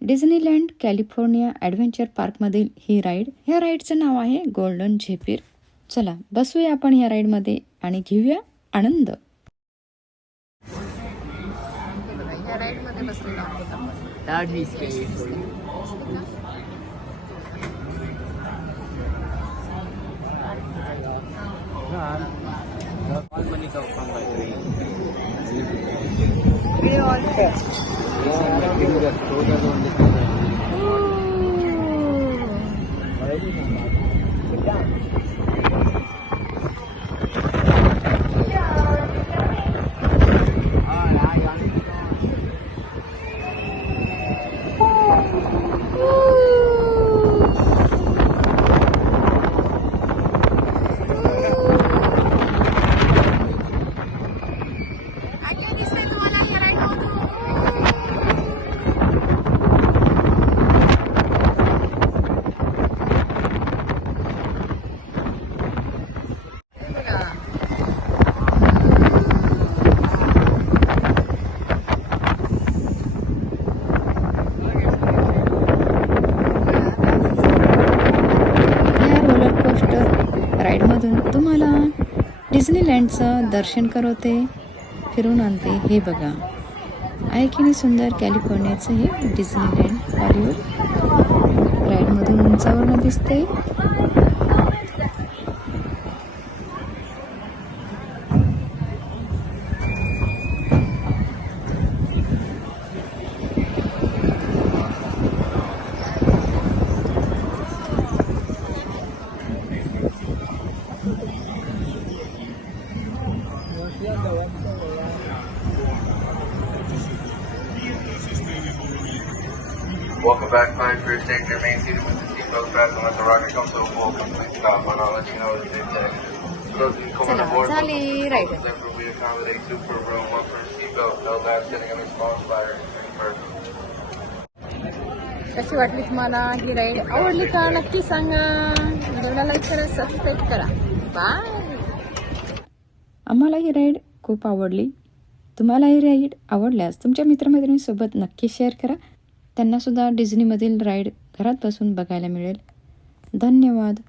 Disneyland California adventure पार्कमधील ही ride ह्या राईडचं नाव आहे गोल्डन झेपीर. चला बसूया आपण ह्या राईडमध्ये आणि घेऊया आनंद. Ooh. राईडमधून तुम्हाला डिझनीलँडचं दर्शन करवते फिरून आणते हे बघा. आहे की नाही सुंदर कॅलिफोर्नियाचं हे डिझनीलँड हॉलिवूड. राईडमधून उंचावरनं दिसते. Welcome back, flight crew. Take your main seat with the seatbelt fastened. Let the rocket come to a full complete stop. When I'll let you know it's been taken. For those of you coming चला aboard, झाली ride Denver, we accommodate two per room, one per seatbelt, no lab sitting on the small slider. First. कशी वाटली तुम्हाला ही ride आवडली का नक्की सांगा चॅनलला लाईक करा सबस्क्राईब करा. बाय आम्हाला ही राईड खूप आवडली. तुम्हाला ही राईड आवडल्यास तुमच्या मित्रमैत्रिणींसोबत नक्की शेअर करा. त्यांनासुद्धा डिझनीमधील राईड घरात बसून बघायला मिळेल. धन्यवाद.